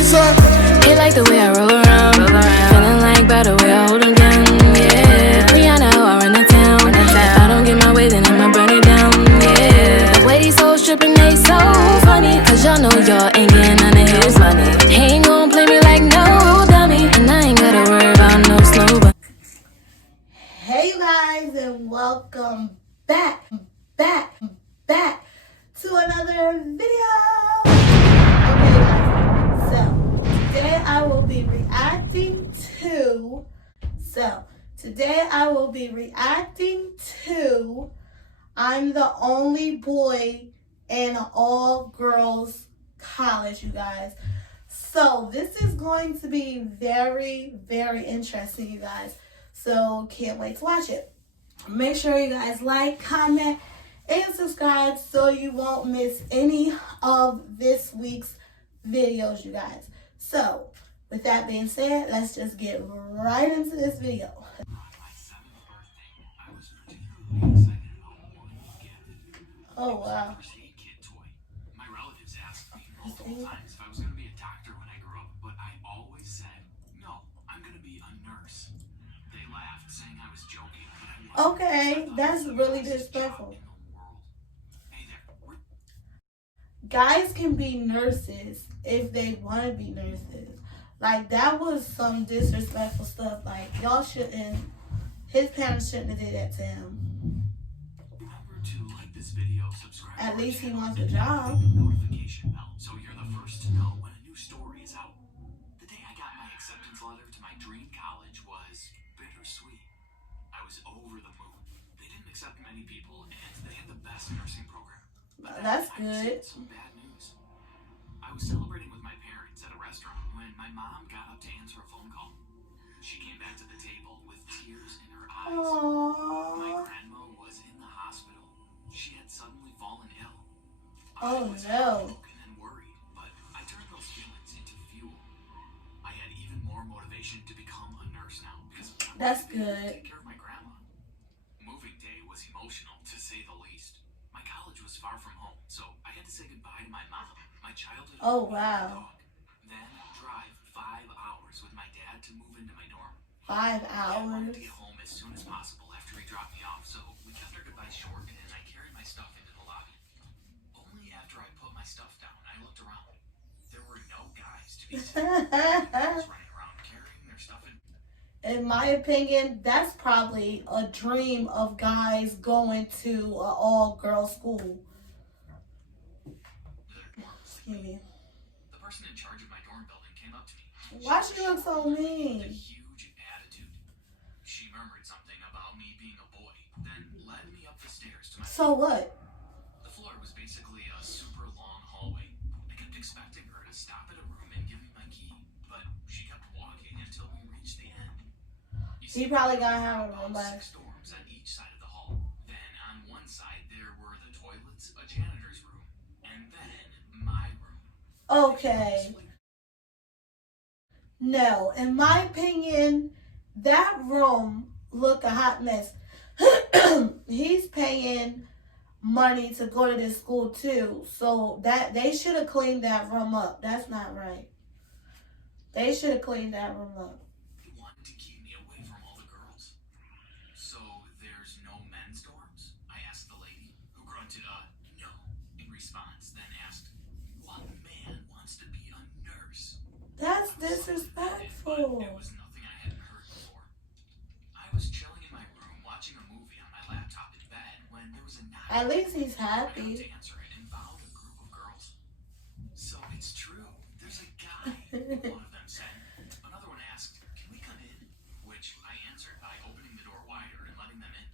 He like the way I roll around. Feeling like by the way I hold him down. Yeah, Rihanna, how I run the town. If I don't get my way, then I'ma burn it down. Yeah, the way these hoes tripping, they so funny. Cause y'all know y'all ain't getting none of his money. He ain't gon' play me like no dummy. And I ain't gotta worry about no snowball. Hey you guys, and welcome back to another video. Okay guys, so today I will be reacting to I'm the only boy in an all-girls college, you guys. So this is going to be very, very interesting, you guys. So can't wait to watch it. Make sure you guys like, comment, and subscribe so you won't miss any of this week's videos, you guys. So with that being said, let's just get right into this video. Oh wow. My relatives asked me multiple times if I was going to be a doctor when I grew up, but I always said, no, I'm going to be a nurse. They laughed, saying I was joking, but I wasn't. Okay, that's really disrespectful. Guys can be nurses if they want to be nurses. Like, that was some disrespectful stuff. Like, y'all shouldn't, his parents shouldn't have did that to him. Remember to like this video, subscribe. At least he wants a job. Hit the notification bell so you're the first to know when a new story is out. The day I got my acceptance letter to my dream college was bittersweet. I was over the moon. They didn't accept many people, and they had the best nursing program. But That's I was good. seeing some bad news. I was celebrating with my parents at a restaurant when my mom got up to answer a phone call. She came back to the table with tears in her eyes. My Aww. grandma was in the hospital. She had suddenly fallen ill. Oh, I was no. heartbroken and worried, but I turned those feelings into fuel. I had even more motivation to become a nurse now because I That's wanted to good. take care of my grandma. Moving day was emotional, to say the least. My college was far from home, so I had to say goodbye to my mom, my childhood Oh, home, and my wow. dog. Then drive 5 hours with my dad to move into my dorm. 5 I wanted hours. to get home as soon as possible after he dropped me off, so we kept our goodbye short and I carried my stuff into the lobby. Only after I put my stuff down, I looked around. There were no guys to be seen. Guys running around carrying their stuff in. In my opinion, that's probably a dream of guys going to an all-girls school. Excuse me. The person in charge of my dorm building came up to me. Why she look so With a mean? huge attitude. She murmured something about me being a boy, then led me up the stairs to my So what? The floor was basically a super long hallway. I kept expecting her to stop at a room and give me my key, but she kept walking until we reached the end. You He probably gotta have a about room by. 6 dorms on each side of the hall. Then on one side there were the toilets, a janitor's room, and then my room. Okay. No, in my opinion, that room look a hot mess. He's paying money to go to this school too, so that they should have cleaned that room up. That's not right. They should have cleaned that room up. He wanted to keep me away from all the girls. So there's no men's dorms? I asked the lady, who grunted no in response, then asked, what man wants to be a nurse? That's But disrespectful. it was nothing I hadn't heard before. I was chilling in my room watching a movie on my laptop in bed when there was a knock. At least he's I went happy. to answer it and found a group of girls. So it's true. There's a guy, one of them said. Another one asked, can we come in? Which I answered by opening the door wider and letting them in.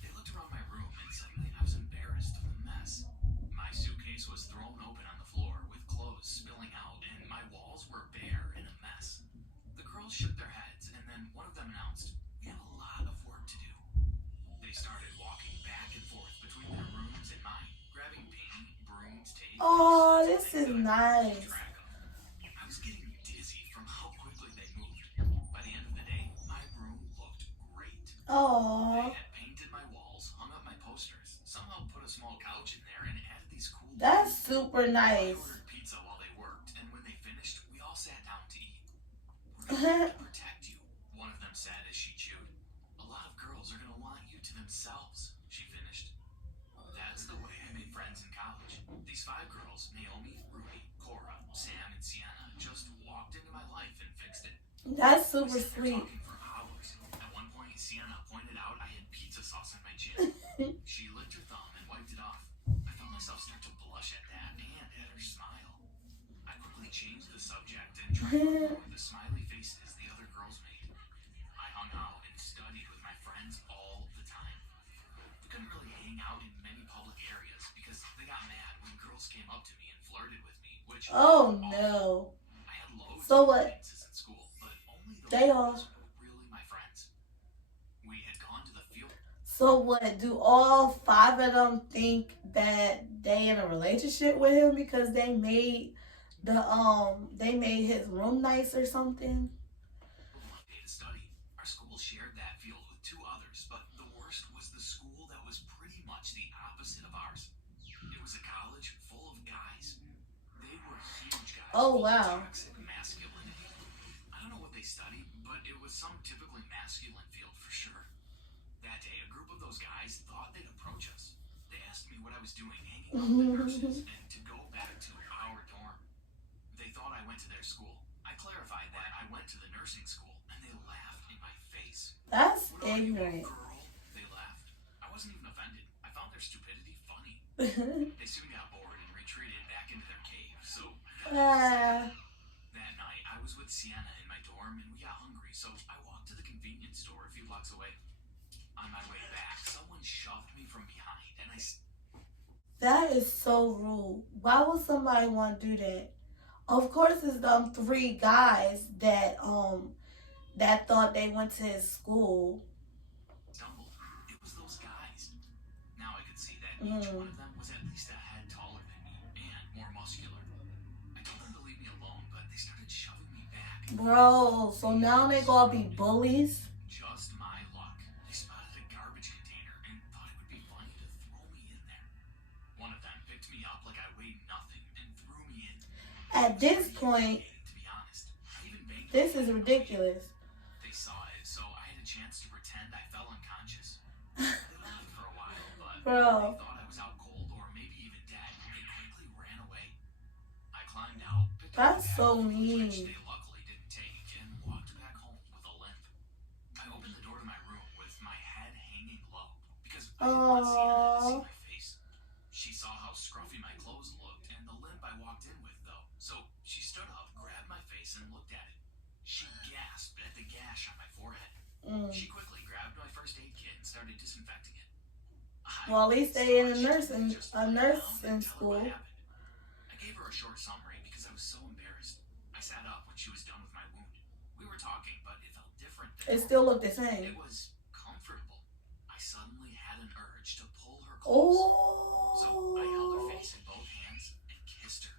They looked around my room and suddenly I was embarrassed of the mess. My suitcase was thrown open on the floor with clothes spilling out and my walls were bare and a mess. The girls shook their heads and then one of them announced, we have a lot of work to do. They started walking back and forth between their rooms and mine, grabbing paint, brooms, tape. Oh, this is nice. I was getting dizzy from how quickly they moved. By the end of the day, my room looked great. Oh, They had painted my walls, hung up my posters, somehow put a small couch in there, and added these cool. that's super I nice. ordered pizza while they worked, and when they finished, we all to protect you, one of them said as she chewed. A lot of girls are gonna want you to themselves, she finished. That's the way I made friends in college. These 5 girls, Naomi, Ruby, Cora, Sam, and Sienna, just walked into my life and fixed it. That's We super sat there sweet. talking for hours. At one point, Sienna pointed out I had pizza sauce on my chin. She licked her thumb and wiped it off. I felt myself start to blush at that and at her smile. I quickly changed the subject and tried to ignore the smiley faces the other girls made. I hung out and studied with my friends all the time. We couldn't really hang out in many public areas because they got mad when girls came up to me and flirted with me, which Oh no. I had loads So of what? acquaintances at school, but only those They all. girls were really my friends. We had gone to the field. So what? Do all 5 of them think that they in a relationship with him because they made his room nice or something? One day to study. Our school shared that field with 2 others, but the worst was the school that was pretty much the opposite of ours. It was a college full of guys. They were huge guys. Oh, full of wow. toxic masculinity. I don't know what they studied, but it was some typically masculine field for sure. That day, a group of those guys thought they'd approach us. They asked me what I was doing hanging out with the nurses and to go back to our dorm. They thought I went to their school. I clarified that I went to the nursing school, and they laughed in my face. That's What are you, ignorant. girl? They laughed. I wasn't even offended. I found their stupidity funny. They soon got bored and retreated back into their cave, so Ah, that night I was with Sienna in my dorm and we got hungry, so I walked to the convenience store a few blocks away. On my way back, someone shoved me from behind and that is so rude. Why would somebody want to do that? Of course, it's them 3 guys that thought they went to his school. stumbled. It was those guys. Now I could see that each one of them was at least a head taller than me and more muscular. I told them to leave me alone, but they started shoving me back. Bro, so now they gonna be bullies? Just my luck. They spotted a garbage container and thought it would be funny to throw me in there. One of them picked me up like I weighed nothing and threw me in. At this point, To be honest, I even begged this them is to ridiculous. They saw it, so I had a chance to pretend I fell unconscious. They laughed for a while, but Bro. they thought I was out cold or maybe even dead. They quickly ran away. I climbed out, picked up That's a bag so of food, which mean. they luckily didn't take, and walked back home with a limp. I opened the door to my room with my head hanging low because I didn't want Sienna to see my face. She saw how scruffy my clothes looked and the limp I walked in with, though. So she stood up, grabbed my face, and looked at it. She gasped at the gash on my forehead. She quickly grabbed my first aid kit and started disinfecting it. Well, at least they in a nursing school. I gave her a short summary because I was so embarrassed. I sat up when she was done with my wound. We were talking, but it felt different. It still looked the It same. was comfortable. I suddenly had an urge to pull her close. So I held her Oh. face in both hands and kissed her.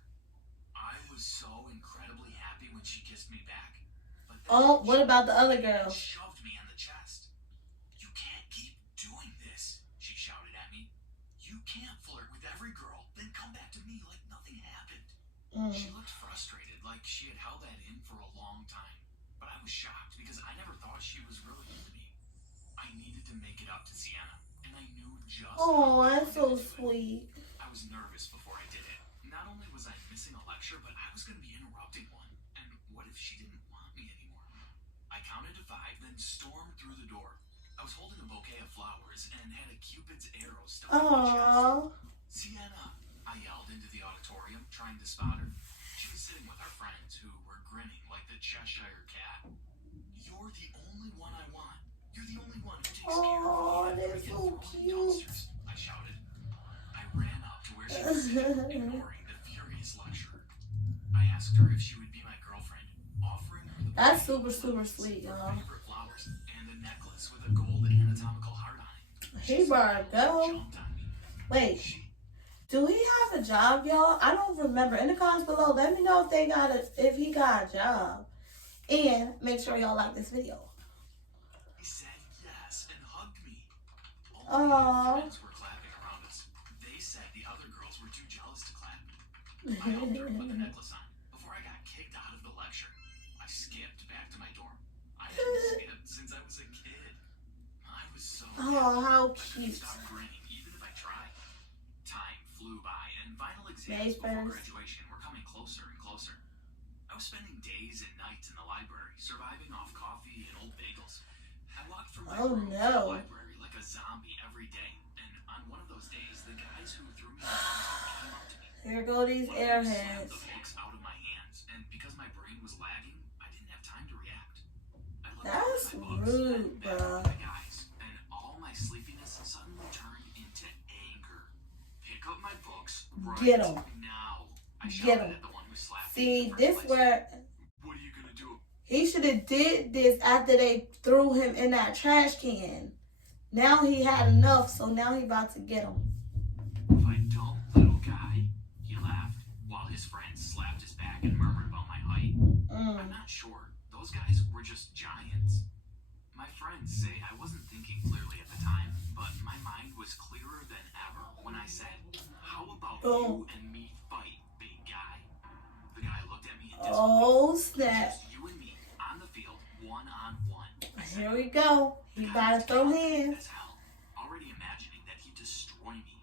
I was so incredibly happy when she kissed me back. But then Oh, what she about the other girl? shoved me in the chest. You can't keep doing this, she shouted at me. You can't flirt with every girl, then come back to me like nothing happened. She looked frustrated, like she had held that in for a long time. But I was shocked because I never thought she was really into me. I needed to make it up to Sienna, and I knew just Oh, how that's so I wanted to do it. sweet. I was nervous before I did it. Not only was I missing a lecture, but I was going to be interrupting one. And what if she didn't want me anymore? I counted to 5, then stormed through the door. I was holding a bouquet of flowers and had a Cupid's arrow stuck in my chest. Oh. Sienna, I yelled into the auditorium, trying to spot her. She was sitting with our friends, who were grinning like the Cheshire Cat. You're the only one I want. You're the only one who takes care Oh, of me. they're so cute. I shouted. I ran up to where she was sitting, ignoring the furious lecturer. I asked her if she would be my girlfriend, offering her the That's bouquet super of sweet, her y'all. favorite flowers and a necklace with a gold anatomical heart on it. He better go. Jumped on me. Wait, do he have a job, y'all? I don't remember. In the comments below, let me know if he got a job. And make sure y'all like this video. He said yes and hugged me. Aww. All my friends were clapping around us. They said the other girls were too jealous to clap. I helped her put the necklace on. Before I got kicked out of the lecture, I skipped back to my dorm Oh, how I couldn't cute. stop grinning even if I tried. Time flew by, and final May exams before 1st. graduation were coming closer and closer. I was spending days and nights in the library, surviving off coffee and old bagels. I walked from my Oh, room to the no. library like a zombie every day, and on one of those days, the guys who threw me the dumpster came up to me. Here go these One of them slammed airheads. the books out of my hands, and because my brain was lagging, I didn't have time to react. I looked down That's at my books rude, and back bro. at the guys, and all my sleepiness suddenly turned into anger. Pick up my books right Get 'em. now. I Get shouted 'em. at the one who slapped me See, in the this first place. where What are you gonna do? he should have did this after they threw him in that trash can. Now he had enough, so now he about to get him. If I don't, little guy, he laughed, while his friends slapped his back and murmured about my height. I'm not sure. Those guys were just giants. My friends say I wasn't thinking clearly at the time, but my mind was clearer than ever when I said, how about you and me fight, big guy? The guy looked at me in disbelief. Oh, snap. Just you and me on the field, 1-on-1. I said, Here we go. He about to throw hands. as hell, already imagining that he'd destroy me.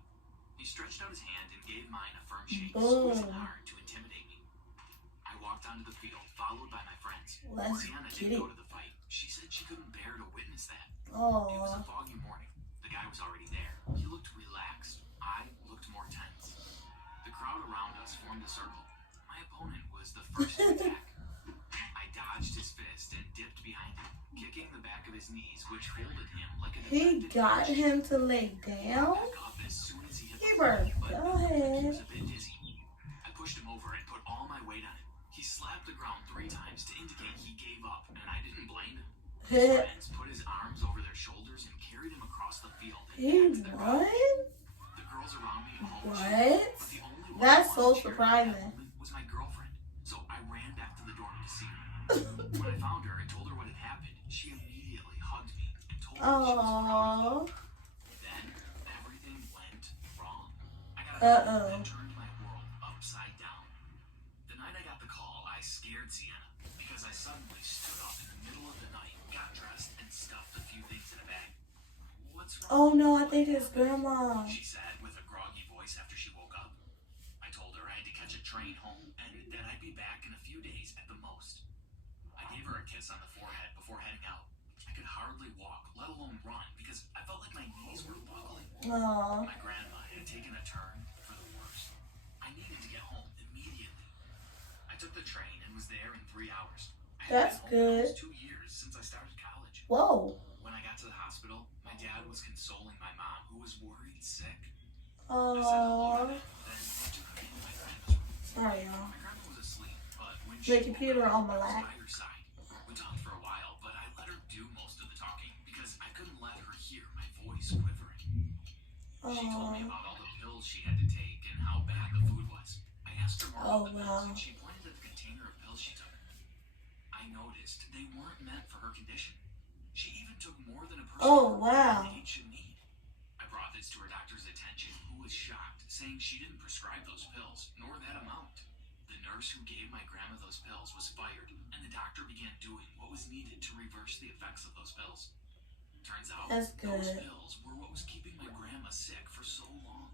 He stretched out his hand and gave mine a firm shake, squeezing Boom. hard to intimidate me. I walked onto the field, followed by my friends. Let's Sienna get didn't it. go to the fight. She said she couldn't bear to witness that. It was a Oh, foggy morning. The guy was already there. He looked relaxed. I looked more tense. The crowd around us formed a circle. My opponent was the first to attack. I dodged his fist and dipped behind him, kicking the back of his knees, which folded him like a he defected got fish. him to lay down. Back up as soon as he hit the Keeper, floor, but go he ahead. was a bit dizzy. I pushed him over and put all my weight on him. He slapped the ground 3 times to indicate he gave up, and I didn't blame him. His friends put his arms over their shoulders and carried him across the field and He back to their won? car. The girls around me all What? cheered, but the only one That's who so wasn't cheering at that surprising. moment was my girlfriend. So I ran back to the dorm to see her. When I found her and told her what had happened, she immediately hugged me and told me she was proud of me. Oh, Then everything went wrong. I got a call Uh-oh. that turned my world upside down. The night I got the call, I scared Sienna because I suddenly stood up in the middle of the night, got dressed, and stuffed a few things in a bag. What's wrong? oh no, I think it's grandma. She said with a groggy voice after she woke up. I told her I had to catch a train home and that I'd be back in a few days at the most. I gave her a kiss on the forehead before heading out. I could hardly walk, let alone run, because I felt like my knees were buckling. Oh, My grandma had taken a turn for the worse. I needed to get home immediately. I took the train and was there in 3 hours. I had That's been home good. almost 2 years since I started college. whoa. When I got to the hospital, my dad was consoling my mom, who was worried sick. I said Oh, hello to them, then I took her into my grandma's room. sorry, y'all. My grandma was asleep, but when The she woke computer up, on my I was lap. by her side. We talked for a while, but I let her do most of the talking because I couldn't let her hear my voice quivering. She told me Oh, about all the pills she had to take and how bad the food was. I asked her more Oh, about the pills, wow. and she pointed at the container of pills she took. I noticed they weren't meant for her condition. She even took more than a person Oh, her wow. age should need. I brought this to her doctor's attention, who was shocked, saying she didn't prescribe those pills, nor that amount. The nurse who gave my grandma those pills was fired, and the doctor began doing what was needed to reverse the effects of those pills. Turns out, That's those good. pills were what was keeping my grandma sick for so long.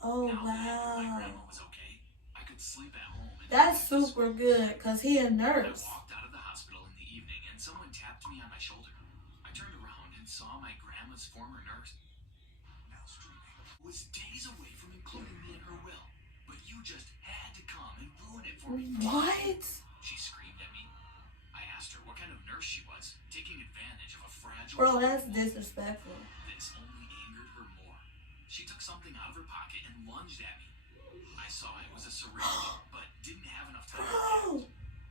Oh, Now that my wow. grandma was okay, I could sleep at home. And That's go to super school. good, because he a I nurse. walked out of the hospital in the evening and someone tapped me on my shoulder. I turned around and saw my grandma's former nurse, now streaming, was days away from including me in her will. But you just had to come and ruin it for me. What? She screamed at me. I asked her what kind of nurse she was, taking advantage of a fragile Bro, that's woman. disrespectful. This only angered her more. She took something out of her pocket and lunged at me. I saw it was a syringe, but didn't have enough time to Bro! react.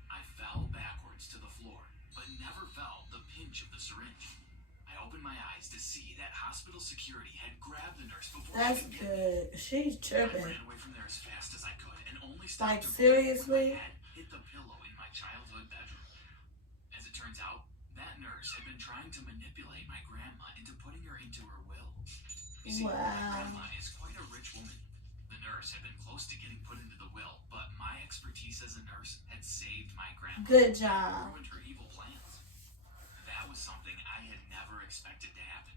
I fell backwards to the floor, but never felt the pinch of the syringe. I opened my eyes to see that hospital security had grabbed the nurse before That's she could get me. good. She's I tripping. ran away from there as fast as I could and only Like, stopped to breathe seriously? when my head hit the pillow in my childhood bedroom. As it turns out, that nurse had been trying to manipulate my grandma into putting her into her will. You see, my Wow. grandma is quite a rich woman. The nurse had been close to getting put into the will, but my expertise as a nurse had saved my grandma. Good and job. ruined her evil plans. That was something I had never expected to happen.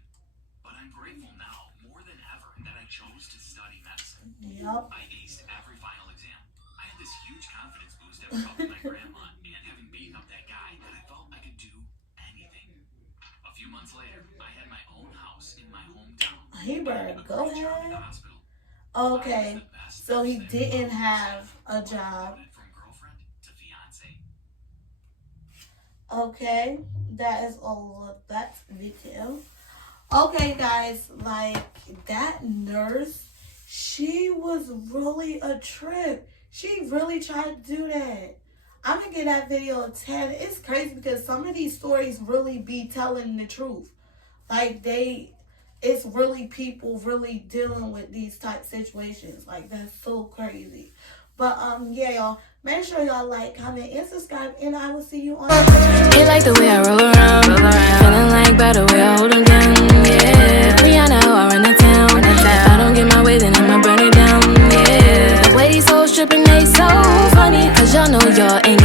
But I I'm grateful now, more than ever, that I chose to study medicine. Yep. I aced every final exam. I had this huge confidence boost after helping my grandma and having beaten up that guy that I felt I could do anything. A few months later, I had my own house in my hometown. Hey, bird, go Job in the ahead. hospital. Okay, so he didn't have a job. From girlfriend to fiance. Okay, that is all. That's detail. Okay, guys, like that nurse, she was really a trip. She really tried to do that. I'm gonna give that video a 10. It's crazy because some of these stories really be telling the truth. Like it's really people really dealing with these type situations. Like that's so crazy. But yeah, y'all, make sure y'all like, comment, and subscribe, and I will see you on He like the way I roll around. Feeling like by the way I hold him down. Yeah, Rihanna, I run the town. If I don't get my way, then I'ma burn it down. Yeah, the way these hoes tripping, they so funny. Cause y'all know y'all ain't